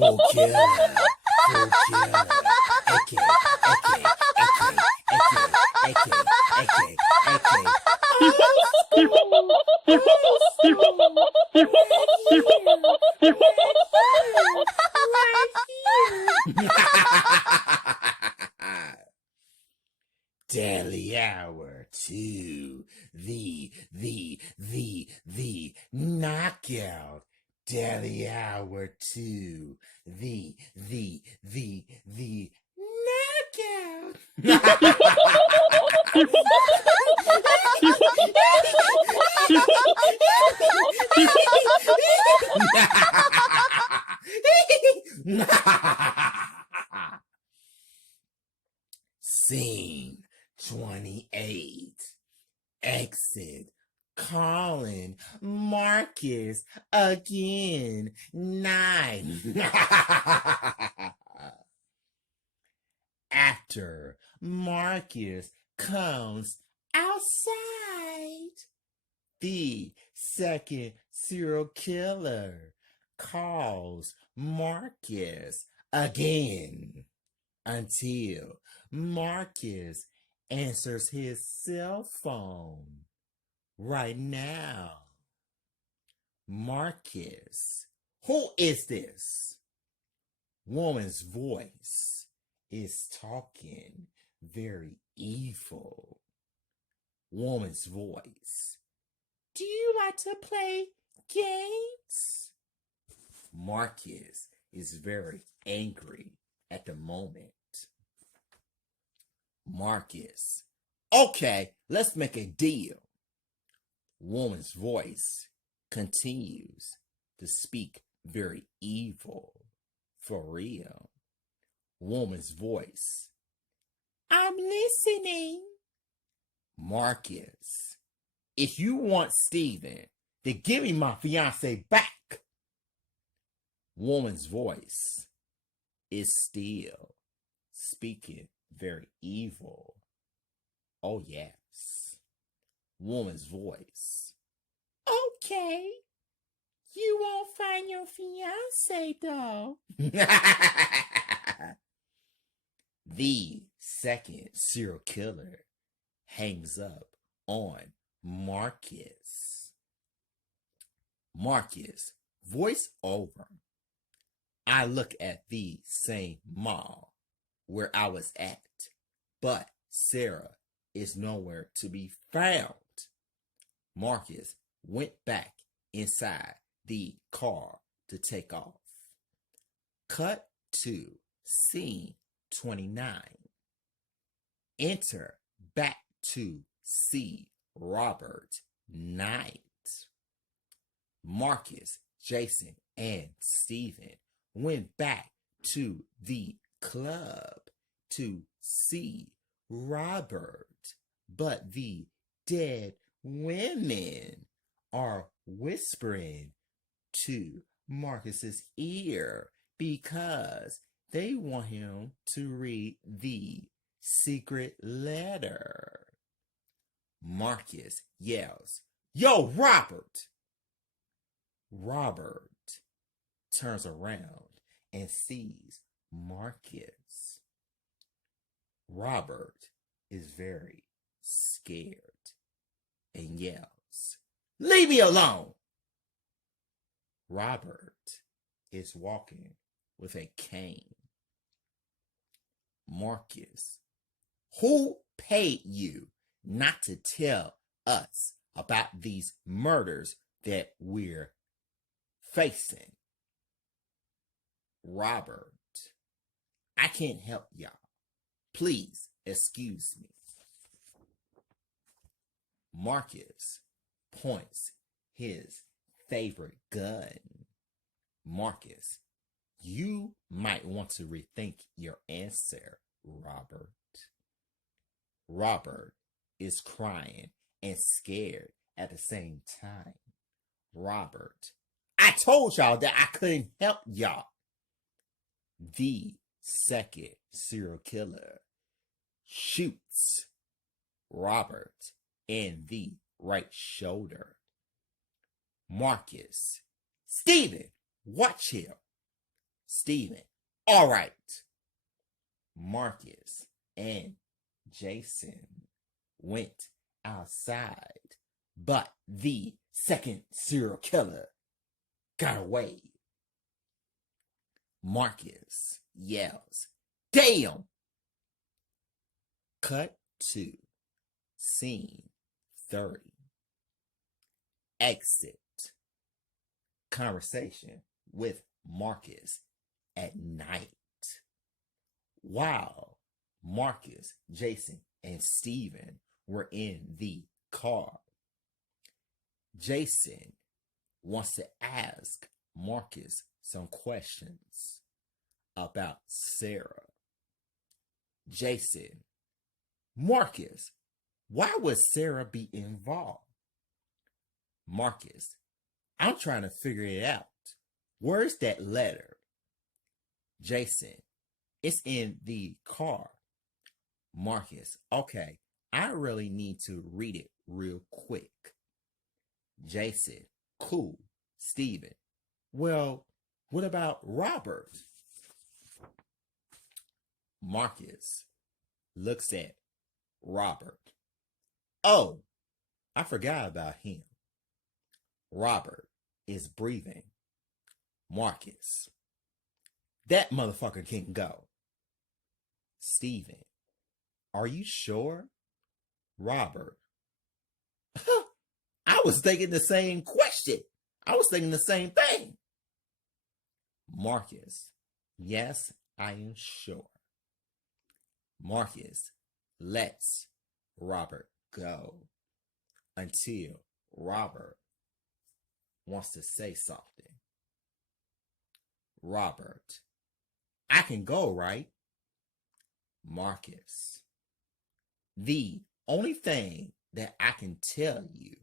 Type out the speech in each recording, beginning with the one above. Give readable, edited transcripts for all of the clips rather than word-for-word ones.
Full killer. Full killer. AK. AK. AK. AK. AK. AK. Daily Hour to the knockout. Daily Hour to the knockout. Scene 28. Exit. Calling Marcus again. 9. After Marcus comes outside, the second serial killer calls Marcus again until Marcus answers his cell phone. Right now. Marcus, who is this? Woman's voice is talking very evil. Woman's voice. Do you like to play games? Marcus is very angry at the moment. Marcus, okay, let's make a deal. Woman's voice continues to speak very evil. For real. Woman's voice. I'm listening. Marcus, if you want Steven, then give me my fiance back. Woman's voice is still speaking very evil. Oh, yes. Woman's voice. Okay. You won't find your fiance, though. The second serial killer hangs up on Marcus. Marcus, voice over. I look at the same mall where I was at, but Sarah is nowhere to be found. Marcus went back inside the car to take off. Cut to scene 29. Enter back to see Robert Knight. Marcus, Jason, and Steven went back to the club to see Robert, but the dead women are whispering to Marcus's ear, because they want him to read the secret letter. Marcus yells, "Yo, Robert!" Robert turns around and sees Marcus. Robert is very scared and yells, "Leave me alone!" Robert is walking with a cane. Marcus, who paid you not to tell us about these murders that we're facing? Robert, I can't help y'all. Please excuse me. Marcus points his favorite gun. Marcus, you might want to rethink your answer, Robert. Robert is crying and scared at the same time. Robert, I told y'all that I couldn't help y'all. The second serial killer shoots Robert in the right shoulder. Marcus, Stephen, watch him. Stephen, all right. Marcus and Jason went outside, but the second serial killer got away. Marcus yells, "Damn!" Cut to scene 30. Exit. Conversation with Marcus at night. While Marcus, Jason, and Stephen were in the car, Jason wants to ask Marcus some questions about Sarah. Jason, Marcus, why would Sarah be involved? Marcus, I'm trying to figure it out. Where's that letter? Jason, it's in the car. Marcus, okay, I really need to read it real quick. Jason, cool. Stephen, well, what about Robert? Marcus looks at Robert. Oh, I forgot about him. Robert is breathing. Marcus, that motherfucker can go. Stephen, are you sure? Robert, I was thinking the same question. I was thinking the same thing. Marcus, yes, I am sure. Marcus lets Robert go until Robert wants to say something. Robert, I can go, right? Marcus, the only thing that I can tell you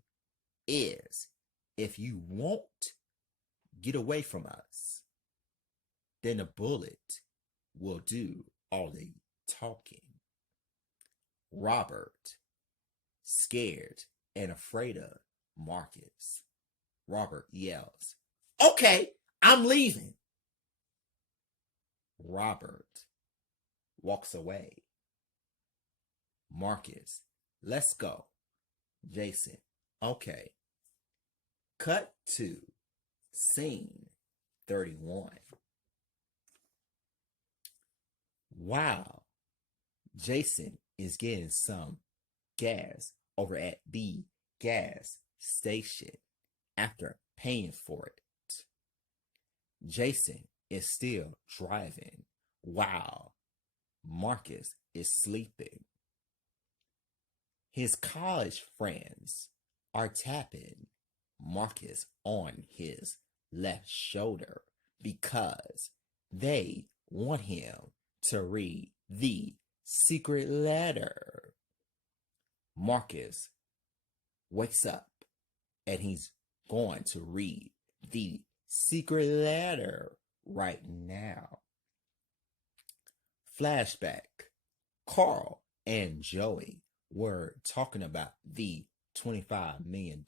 is if you won't get away from us, then a bullet will do all the talking. Robert, scared and afraid of Marcus. Robert yells, "Okay, I'm leaving." Robert walks away. Marcus, let's go. Jason, okay. Cut to scene 31. Wow. Jason is getting some gas over at the gas station after paying for it. Jason is still driving while Marcus is sleeping. His college friends are tapping Marcus on his left shoulder because they want him to read the secret letter. Marcus wakes up and he's going to read the secret letter right now. Flashback. Carl and Joey were talking about the $25 million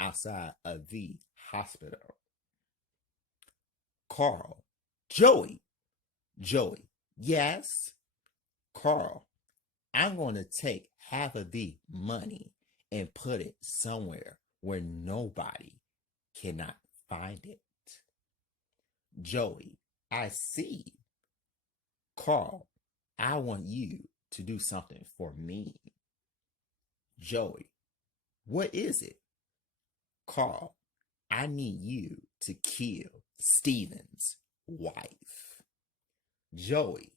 outside of the hospital. Carl. Joey. Yes. Carl. I'm going to take half of the money and put it somewhere where nobody cannot find it. Joey. I see. Carl. I want you to do something for me. Joey. What is it? Carl. I need you to kill Steven's wife. Joey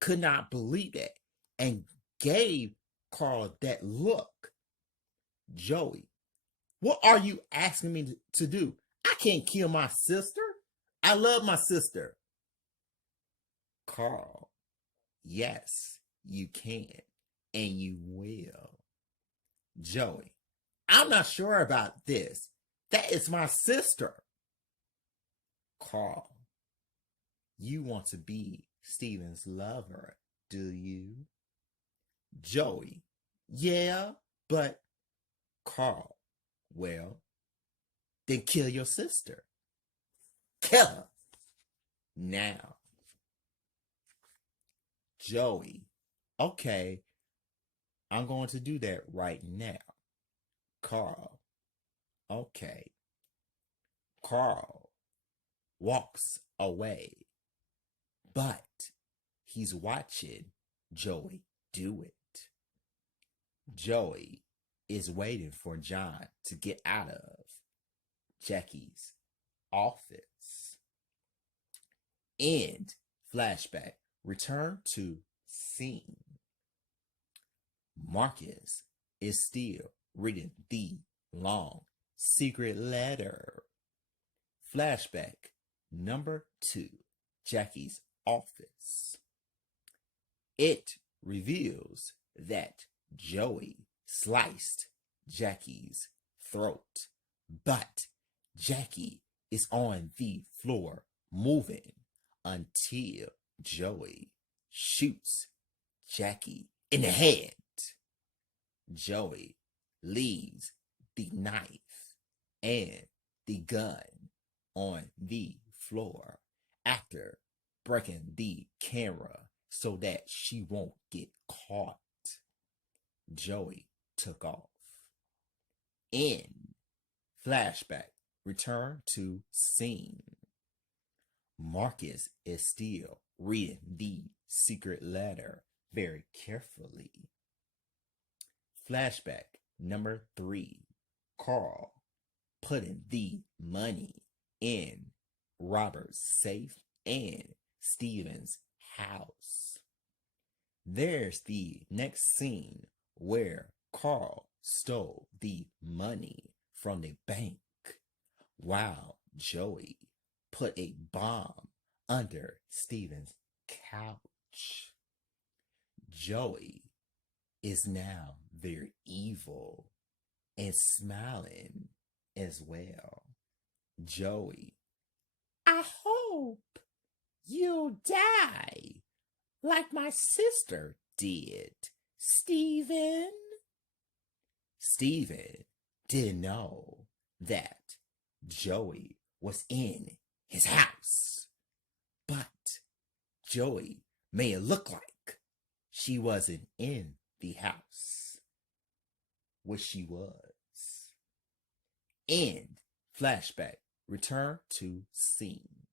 could not believe that and gave Carl that look. Joey, what are you asking me to do? I can't kill my sister. I love my sister. Carl, yes, you can, and you will. Joey, I'm not sure about this. That is my sister. Carl, you want to be Steven's lover, do you? Joey, yeah, but Carl, well, then kill your sister. Kill her. Now. Joey, okay, I'm going to do that right now. Carl, okay. Carl walks away, but he's watching Joey do it. Joey is waiting for John to get out of Jackie's office. End flashback. Return to scene. Marcus is still reading the long secret letter. Flashback number 2. Jackie's office. It reveals that Joey sliced Jackie's throat, but Jackie is on the floor moving until Joey shoots Jackie in the head. Joey leaves the knife and the gun on the floor after breaking the camera so that she won't get caught. Joey took off. In flashback, return to scene. Marcus is still reading the secret letter very carefully. Flashback number 3. Carl putting the money in Robert's safe and Steven's house. There's the next scene where Carl stole the money from the bank while Joey put a bomb under Steven's couch. Joey is now very evil and smiling as well. Joey, I hope you'll die like my sister did, Steven. Steven didn't know that Joey was in his house, but Joey made it look like she wasn't in the house, which she was. End flashback. Return to scene.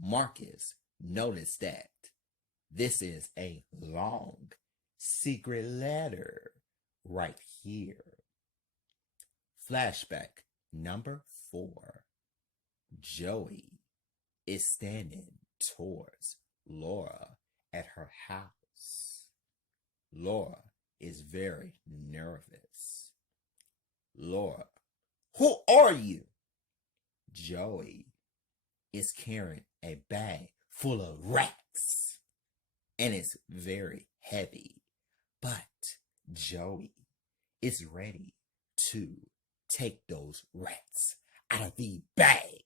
Marcus noticed that this is a long secret letter right here. Flashback number 4. Joey is standing towards Laura at her house. Laura is very nervous. Laura, who are you? Joey is carrying a bag full of rats, and it's very heavy. But Joey is ready to take those rats out of the bag.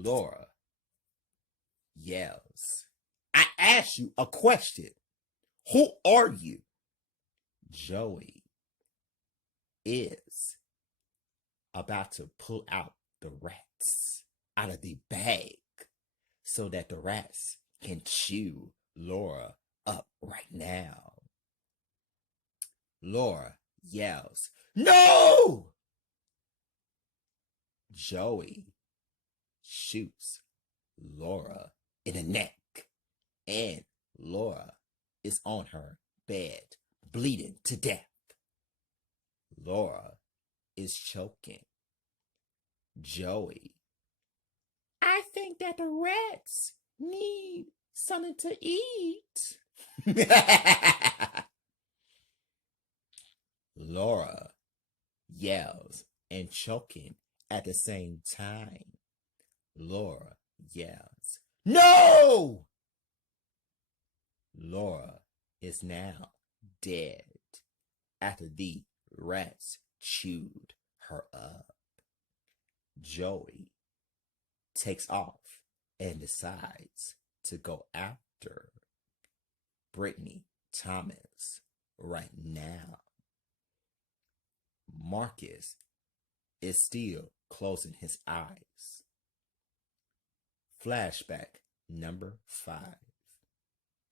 Laura yells, I asked you a question. Who are you? Joey is about to pull out the rats out of the bag so that the rats can chew Laura up right now. Laura yells, No! Joey shoots Laura in the neck, and Laura is on her bed, bleeding to death. Laura is choking. Joey, I think that the rats need something to eat. Laura yells and choking at the same time. Laura yells, No! Laura is now dead after the rats chewed her up. Joey takes off and decides to go after Brittany Thomas right now. Marcus is still closing his eyes. Flashback number 5.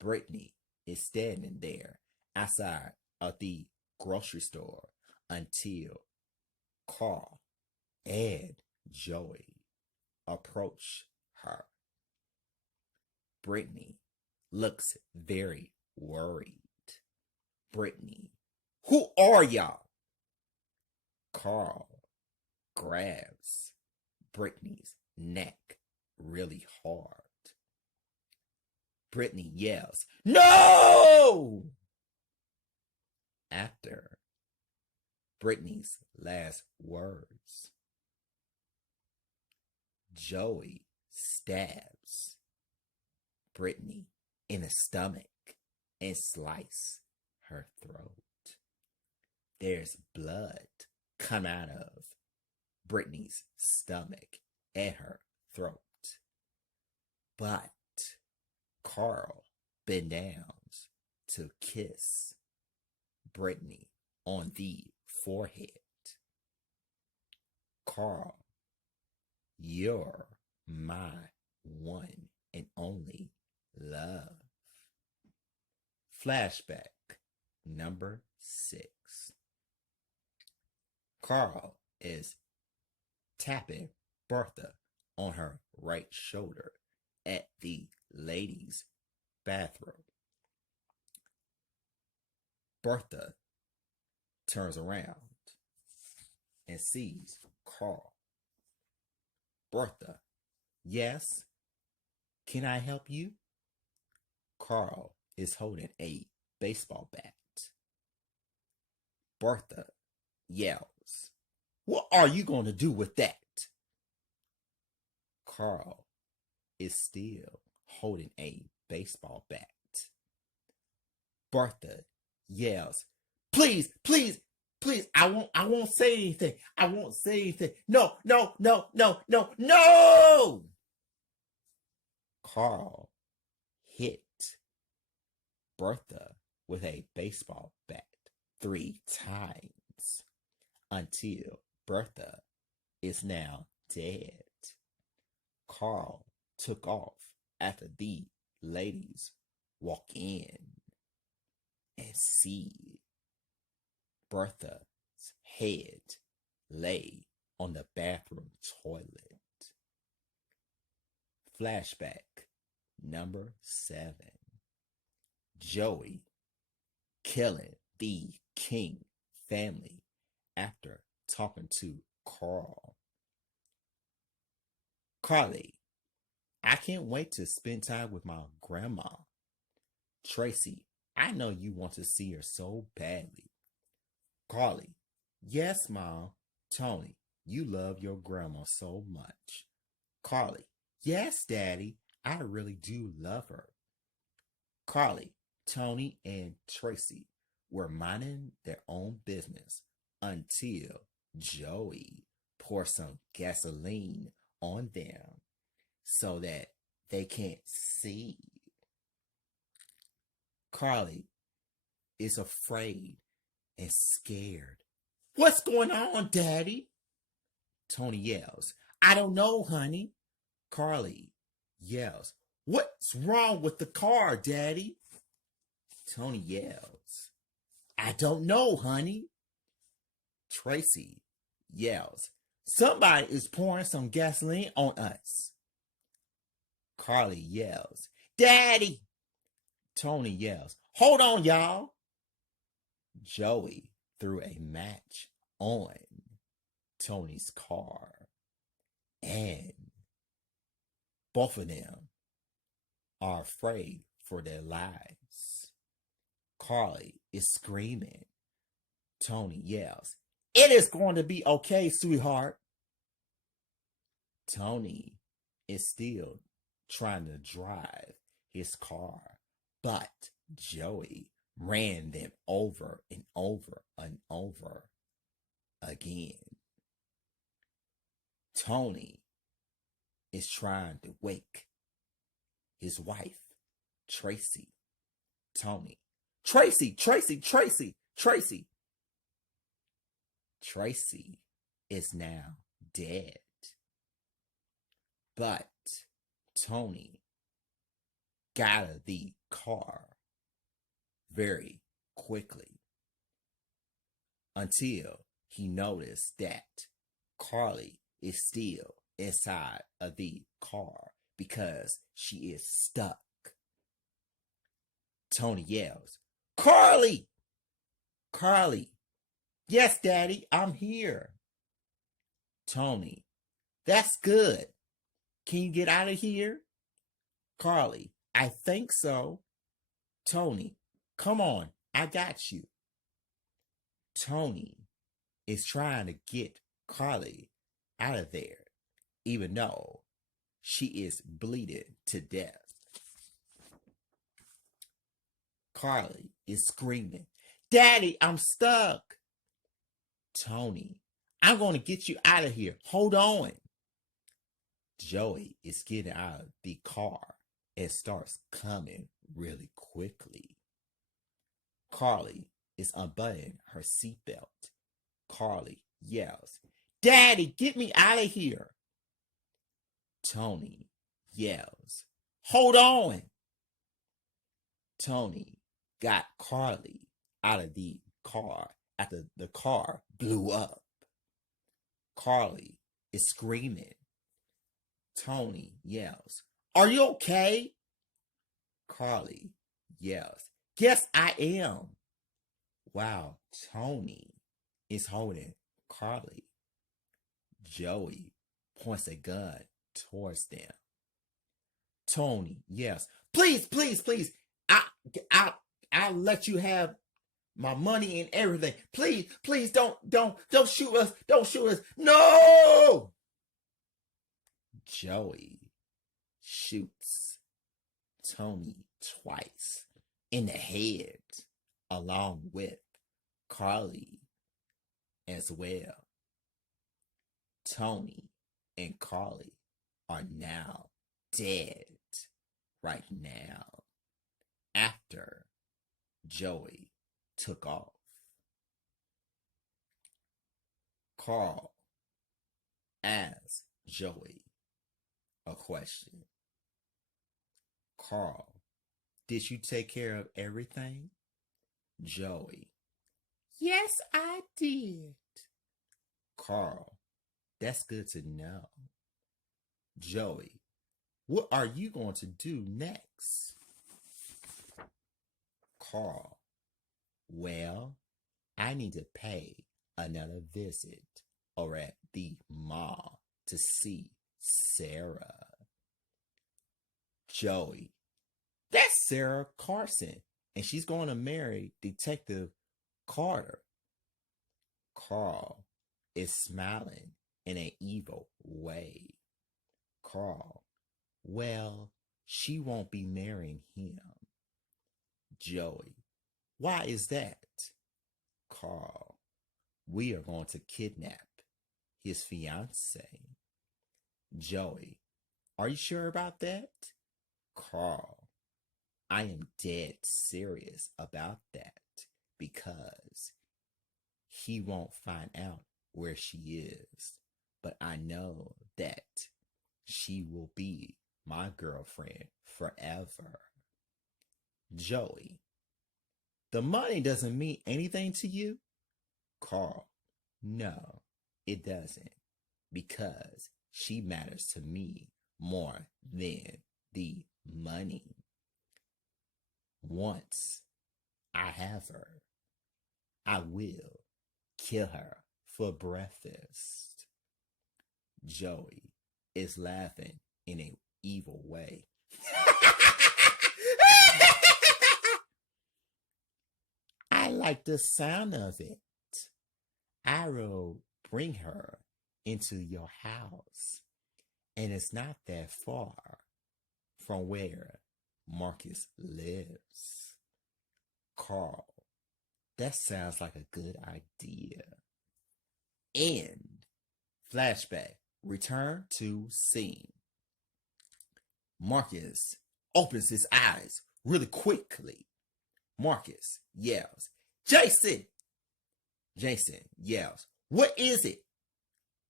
Brittany is standing there outside of the grocery store until Carl and Joey approach her. Brittany looks very worried. Brittany, who are y'all? Carl grabs Brittany's neck really hard. Brittany yells, No! After Brittany's last words, Joey stabs Brittany in the stomach and slices her throat. There's blood come out of Brittany's stomach and her throat. But Carl bends down to kiss Brittany on the forehead. Carl, you're my one and only love. Flashback number 6. Carl is tapping Bertha on her right shoulder at the ladies' bathroom. Bertha turns around and sees Carl. Bertha, yes? Can I help you? Carl is holding a baseball bat. Bertha yells, What are you going to do with that? Carl is still holding a baseball bat. Bertha yells, Please, please, please, I won't say anything. I won't say anything. No, no, no, no, no, no! Carl hit Bertha with a baseball bat 3 times until Bertha is now dead. Carl took off after the ladies walk in and see Bertha's head lay on the bathroom toilet. Flashback number 7. Joey killing the King family after talking to Carl. Carly, I can't wait to spend time with my grandma. Tracy, I know you want to see her so badly. Carly, yes, Mom. Tony, you love your grandma so much. Carly, yes, Daddy, I really do love her. Carly, Tony, and Tracy were minding their own business until Joey poured some gasoline on them so that they can't see. Carly is afraid and scared. What's going on, Daddy? Tony yells. I don't know, honey. Carly yells. What's wrong with the car, Daddy? Tony yells. I don't know, honey. Tracy yells. Somebody is pouring some gasoline on us. Carly yells. Daddy! Tony yells. Hold on, y'all. Joey threw a match on Tony's car, and both of them are afraid for their lives. Carly is screaming. Tony yells, It is going to be okay, sweetheart. Tony is still trying to drive his car, but Joey ran them over and over and over again. Tony is trying to wake his wife, Tracy. Tony. Tracy, Tracy, Tracy, Tracy. Tracy is now dead. But Tony got out of the car very quickly until he noticed that Carly is still inside of the car because she is stuck. Tony yells, Carly! Carly! Yes, Daddy, I'm here. Tony, that's good. Can you get out of here? Carly, I think so. Tony, come on, I got you. Tony is trying to get Carly out of there, even though she is bleeding to death. Carly is screaming, Daddy, I'm stuck. Tony, I'm going to get you out of here. Hold on. Joey is getting out of the car and starts coming really quickly. Carly is unbuttoning her seatbelt. Carly yells, Daddy, get me out of here. Tony yells, Hold on. Tony got Carly out of the car after the car blew up. Carly is screaming. Tony yells, Are you okay? Carly yells, Yes, I am. While Tony is holding Carly, Joey points a gun towards them. Tony yells, Please, please, please, I'll let you have my money and everything. Please, please don't shoot us. Don't shoot us. No! Joey shoots Tony twice in the head, along with Carly as well. Tony and Carly are now dead right now after Joey took off. Carl asked Joey a question. Carl, did you take care of everything? Joey, yes, I did. Carl, that's good to know. Joey, what are you going to do next? Carl, well, I need to pay another visit over at the mall to see Sarah. Joey, that's Sarah Carson, and she's going to marry Detective Carter. Carl is smiling in an evil way. Carl, well, she won't be marrying him. Joey, why is that? Carl, we are going to kidnap his fiancée. Joey, Are you sure about that? Carl, I am dead serious about that because he won't find out where she is, but I know that she will be my girlfriend forever. Joey, the money doesn't mean anything to you? Carl, no, it doesn't, because she matters to me more than the money. Once I have her, I will kill her for breakfast. Joey is laughing in an evil way. I like the sound of it. I will bring her into your house, and it's not that far from where Marcus lives. Carl, that sounds like a good idea. And flashback, return to scene. Marcus opens his eyes really quickly. Marcus yells, Jason! Jason yells, what is it?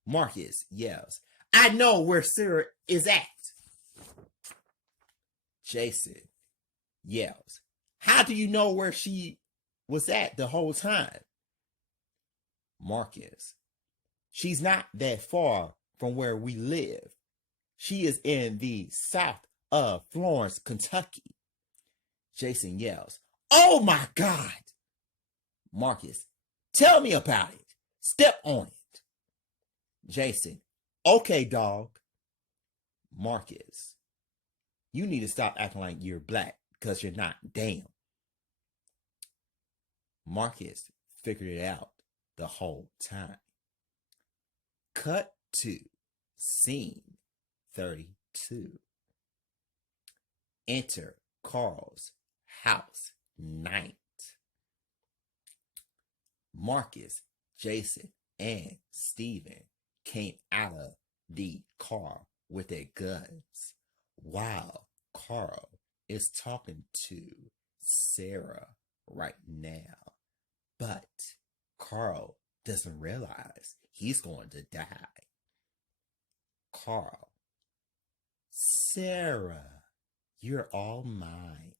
Marcus yells, I know where Sarah is at. Jason yells, how do you know where she was at the whole time? Marcus, she's not that far from where we live. She is in the south of Florence, Kentucky. Jason yells, oh my God! Marcus, tell me about it. Step on it. Jason, okay, dog. Marcus, you need to stop acting like you're black, because you're not. Damn. Marcus figured it out the whole time. Cut to scene 32. Enter Carl's house night. Marcus, Jason, and Steven came out of the car with their guns while Carl is talking to Sarah right now. But Carl doesn't realize he's going to die. Carl, Sarah, you're all mine.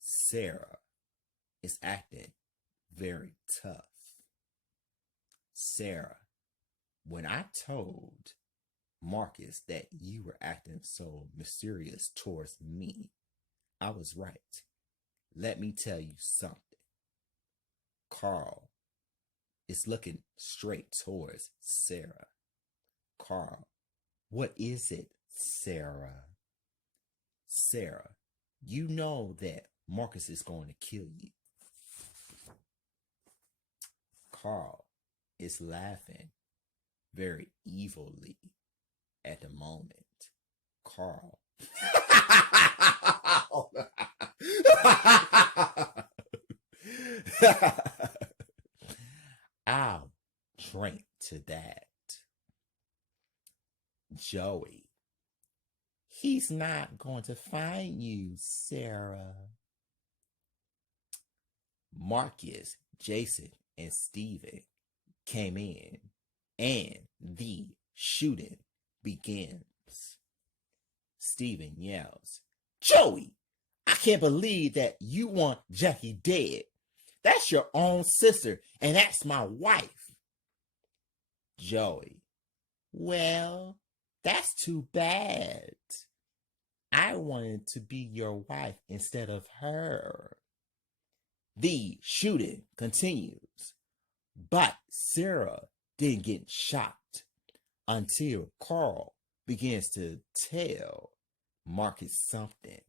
Sarah is acting very tough. Sarah, when I told Marcus that you were acting so mysterious towards me, I was right. Let me tell you something. Carl is looking straight towards Sarah. Carl, what is it, Sarah? Sarah, you know that Marcus is going to kill you. Carl is laughing very evilly at the moment. Carl. I'll drink to that. Joey. He's not going to find you, Sarah. Marcus, Jason, and Steven came in, and the shooting begins. Steven yells, Joey, I can't believe that you want Jackie dead. That's your own sister, and that's my wife. Joey, well, that's too bad. I wanted to be your wife instead of her. The shooting continues, but Sarah didn't get shot until Carl begins to tell Marcus something.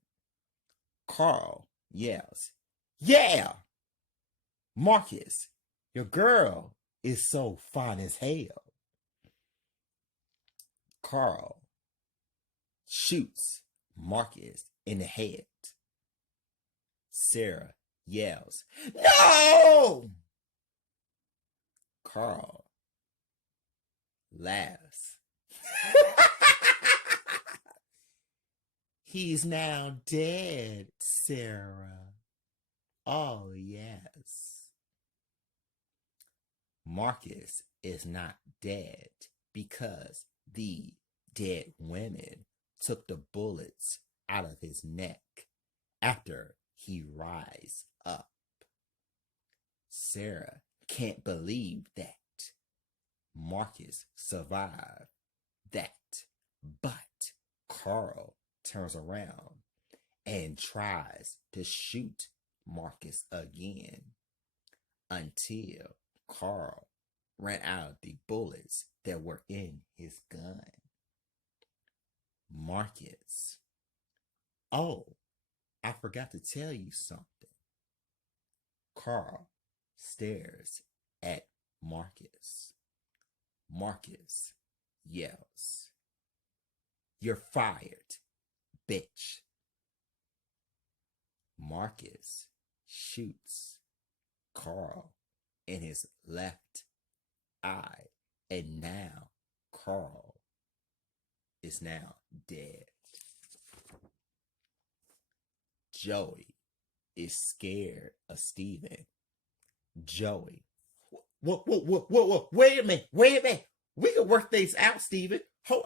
Carl yells, yeah! Marcus, your girl is so fine as hell. Carl shoots Marcus in the head. Sarah yells, no! Carl laughs. He's now dead, Sarah. Oh, yes. Marcus is not dead because the dead women took the bullets out of his neck after he rise up. Sarah can't believe that Marcus survived that, but Carl turns around and tries to shoot Marcus again until Carl ran out of the bullets that were in his gun. Marcus. Oh, I forgot to tell you something. Carl stares at Marcus. Marcus yells, "You're fired, bitch." Marcus shoots Carl in his left eye, and now Carl is now dead. Joey is scared of Steven. Joey, whoa, wait a minute. We can work things out, Steven. Hold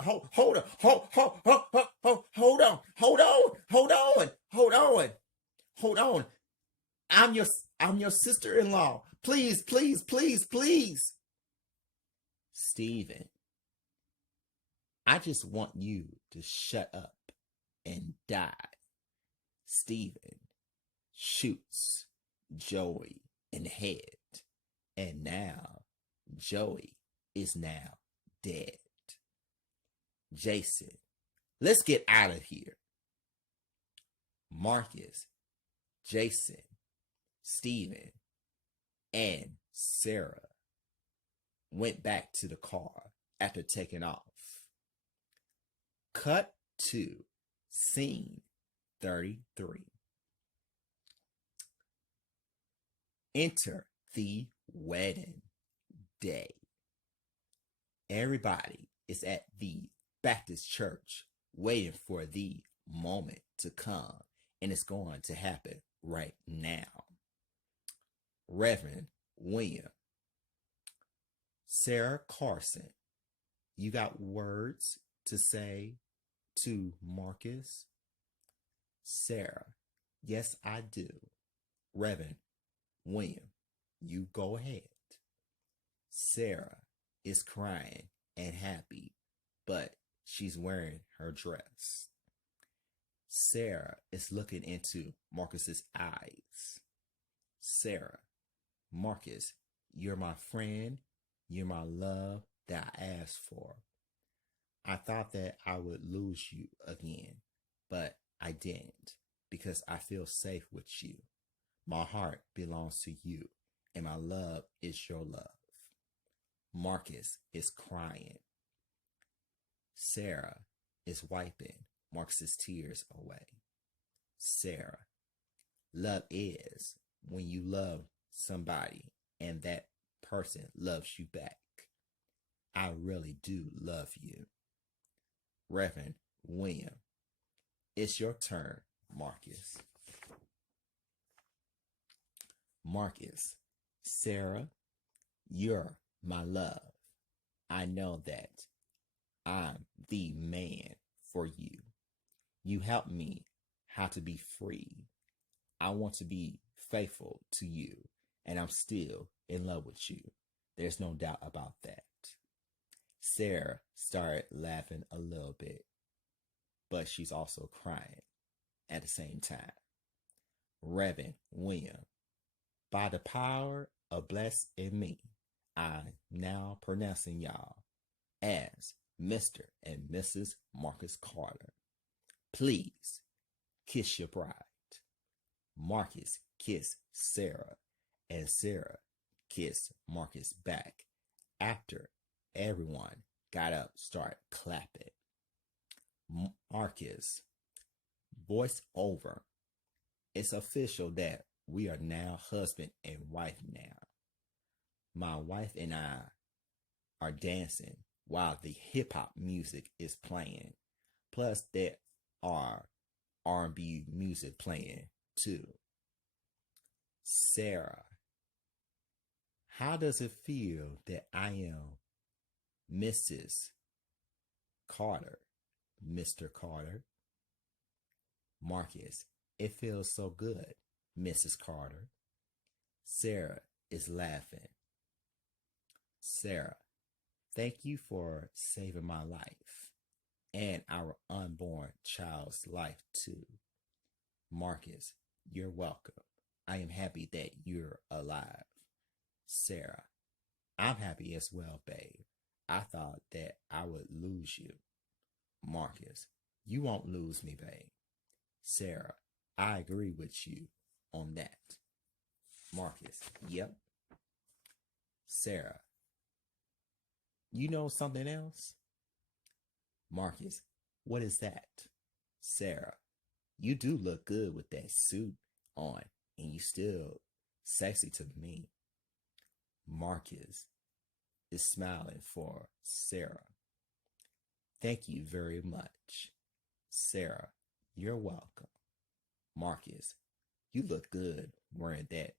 on. I'm your sister-in-law. Please. Steven, I just want you to shut up and die. Steven shoots Joey in the head, and now Joey is now dead. Jason, let's get out of here. Marcus, Jason, Steven, and Sarah went back to the car after taking off. Cut to scene 33. Enter the wedding day. Everybody is at the Baptist church waiting for the moment to come, and it's going to happen right now. Reverend William, Sarah Carson, you got words to say to Marcus? Sarah, yes, I do. Reverend William, you go ahead. Sarah is crying and happy, but she's wearing her dress. Sarah is looking into Marcus's eyes. Sarah, Marcus, you're my friend. You're my love that I asked for. I thought that I would lose you again, but I didn't because I feel safe with you. My heart belongs to you, and my love is your love. Marcus is crying. Sarah is wiping Marcus's tears away. Sarah, love is when you love somebody and that person loves you back. I really do love you. Reverend William, it's your turn, Marcus. Marcus, Sarah, you're my love. I know that I'm the man for you. You help me how to be free. I want to be faithful to you, and I'm still in love with you. There's no doubt about that. Sarah started laughing a little bit, but she's also crying at the same time. Reverend William, by the power of blessed in me, I'm now pronouncing y'all as Mr. and Mrs. Marcus Carter. Please kiss your bride. Marcus kissed Sarah, and Sarah kissed Marcus back after everyone got up, started clapping. Marcus, voice over. It's official that we are now husband and wife now. My wife and I are dancing while the hip hop music is playing. Plus, there are R&B music playing too. Sarah, how does it feel that I am Mrs. Carter, Mr. Carter? Marcus, it feels so good, Mrs. Carter. Sarah is laughing. Sarah, thank you for saving my life and our unborn child's life too. Marcus, you're welcome. I am happy that you're alive. Sarah, I'm happy as well, babe. I thought that I would lose you. Marcus, you won't lose me, babe. Sarah, I agree with you on that. Marcus, yep. Sarah, you know something else? Marcus, what is that? Sarah, you do look good with that suit on, and you still sexy to me. Marcus is smiling for Sarah. Thank you very much. Sarah, you're welcome. Marcus, you look good wearing that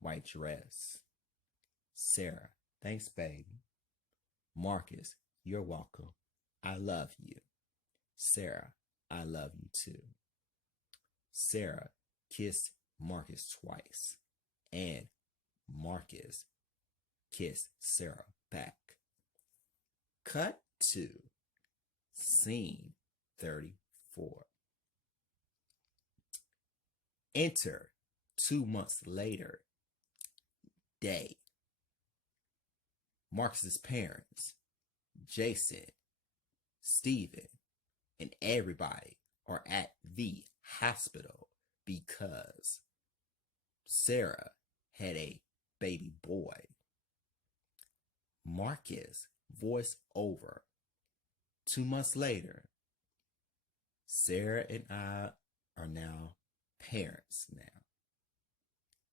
white dress. Sarah, thanks, baby. Marcus, you're welcome. I love you. Sarah, I love you too. Sarah kissed Marcus twice, and Marcus kissed Sarah back. Cut to scene 34. Enter 2 months later, day. Marcus's parents, Jason, Steven, and everybody are at the hospital because Sarah had a baby boy. Marcus voice over. 2 months later, Sarah and I are now parents now.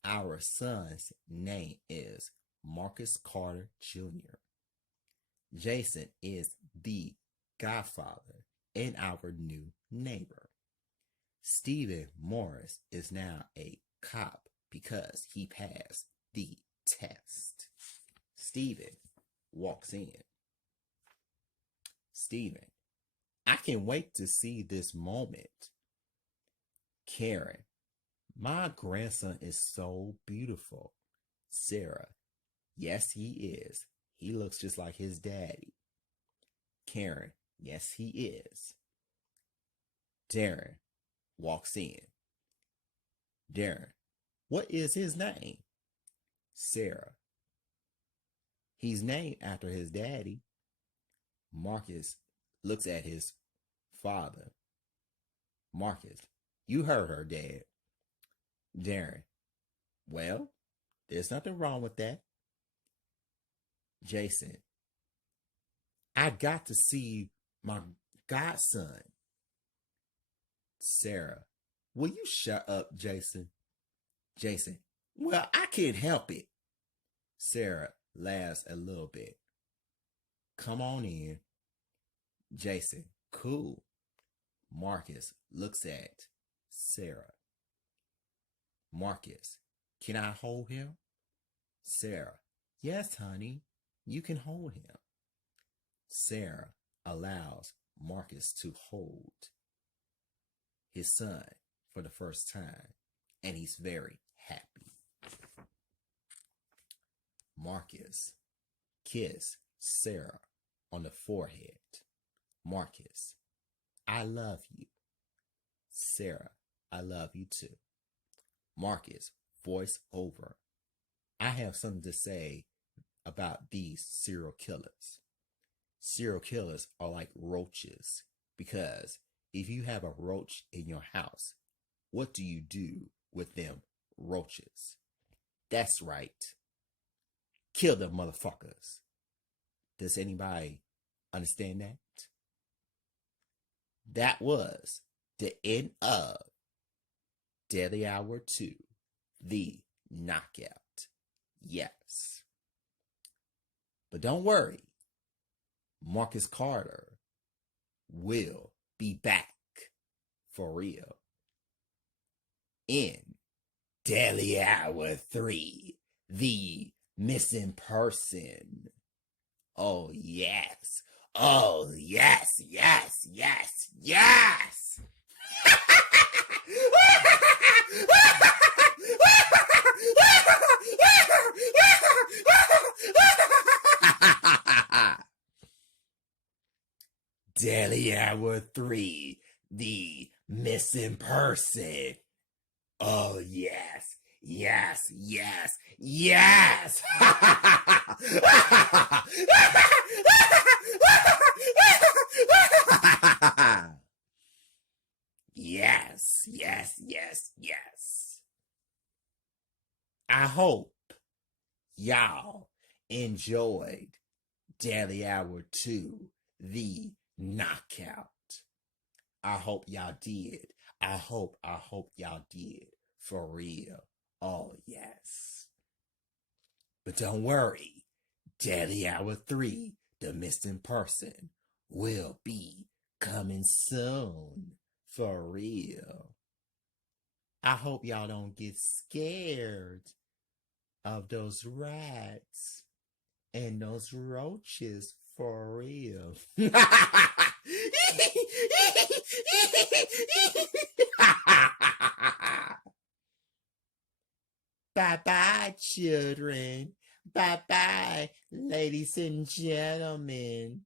Our son's name is Marcus Carter Jr. Jason is the godfather and our new neighbor. Stephen Morris is now a cop because he passed the test. Stephen walks in. Stephen, I can wait to see this moment. Karen, my grandson is so beautiful. Sarah, yes, he is. He looks just like his daddy. Karen, yes, he is. Darren walks in. Darren, what is his name? Sarah, he's named after his daddy. Marcus looks at his father. Marcus, you heard her, Dad. Darren, well, there's nothing wrong with that. Jason, I got to see my godson. Sarah, will you shut up, Jason? Jason, well, I can't help it. Sarah laughs a little bit. Come on in. Jason, cool. Marcus looks at Sarah. Marcus, can I hold him? Sarah, yes, honey, you can hold him. Sarah allows Marcus to hold his son for the first time, and he's very happy. Marcus kissed Sarah on the forehead. Marcus, I love you. Sarah, I love you too. Marcus, voice over. I have something to say about these serial killers. Serial killers are like roaches because if you have a roach in your house, what do you do with them roaches? That's right. Kill them motherfuckers. Does anybody understand that? That was the end of Deadly Hour 2, The Knockout. Yes. But don't worry. Marcus Carter will be back for real. in Daily Hour 3, the missing person. Oh, yes. Oh, yes, yes, yes, yes. Daily Hour 3, the missing person. Oh, yes, yes, yes, yes. Yes, yes, yes, yes. I hope y'all enjoyed Daily Hour 2, the knockout. I hope y'all did. I hope y'all did. For real. Oh, yes. But don't worry. Daily Hour 3, the missing person, will be coming soon. For real. I hope y'all don't get scared of those rats and those roaches. For real. Bye-bye, children. Bye-bye, ladies and gentlemen.